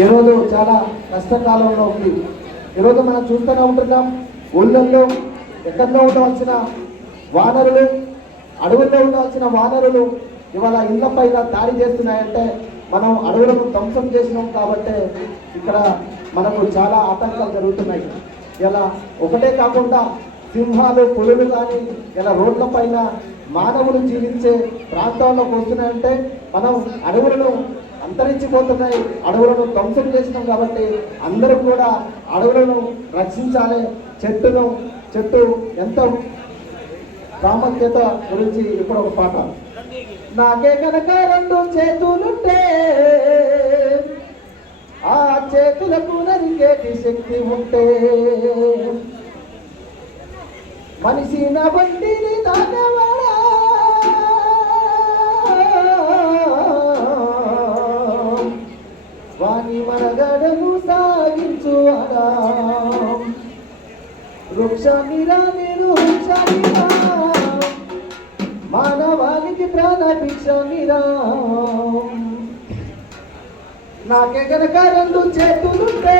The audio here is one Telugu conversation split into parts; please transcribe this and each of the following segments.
ఈరోజు చాలా కష్టకాలంలో ఉంది. ఈరోజు మనం చూస్తూనే ఉంటున్నాం. ఊళ్ళల్లో ఎక్కడో ఉండవలసిన వానరులు అడవుల్లో ఉండవలసిన వానరులు ఇవాళ ఇళ్ళ పైన దాడి చేస్తున్నాయంటే మనం అడవులను ధ్వంసం చేసినాం కాబట్టి ఇక్కడ మనకు చాలా ఆటంకాలు జరుగుతున్నాయి. ఇలా ఒకటే కాకుండా సింహాలు పులులు కానీ ఇలా రోడ్ల పైన మానవులు జీవించే ప్రాంతాల్లోకి వస్తున్నాయంటే మనం అడవులను విస్తరించిపోతున్నాయి అడవులను ధ్వంసం చేసినాం కాబట్టి అందరూ కూడా అడవులను రక్షించాలి. చెట్టును చెట్టు ఎంత ప్రాముఖ్యత గురించి ఇప్పుడు ఒక పాట. నాకే కనుక రెండు చేతులుంటే ఆ చేతులకు నరికేటి శక్తి ఉంటే? మనిషి నా బండిని తాగవాడా? హుషానిరా నేను మానవానికి ప్రాణ భిక్షానిరా నాకే గనక రెండు చేతులుంటే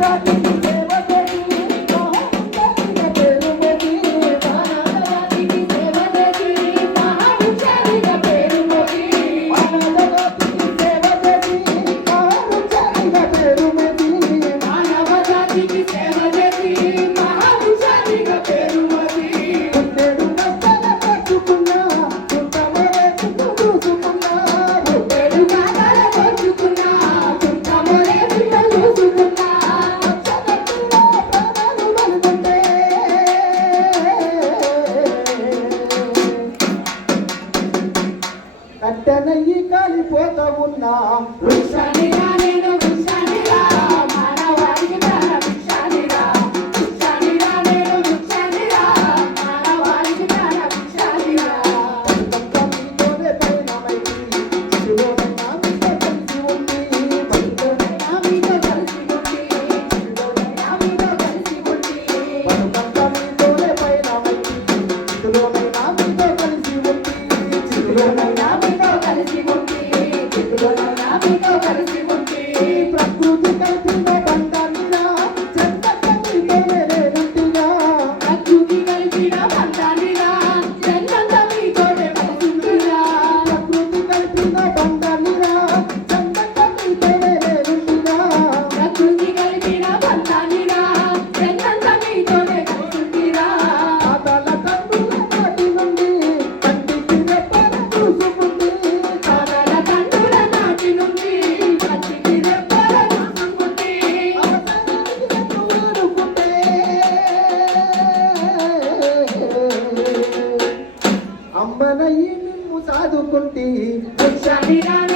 Yeah. కట్టెనయ్యి కాలిపోతా ఉన్నా. వృక్షాన్ని ti. Mucha vida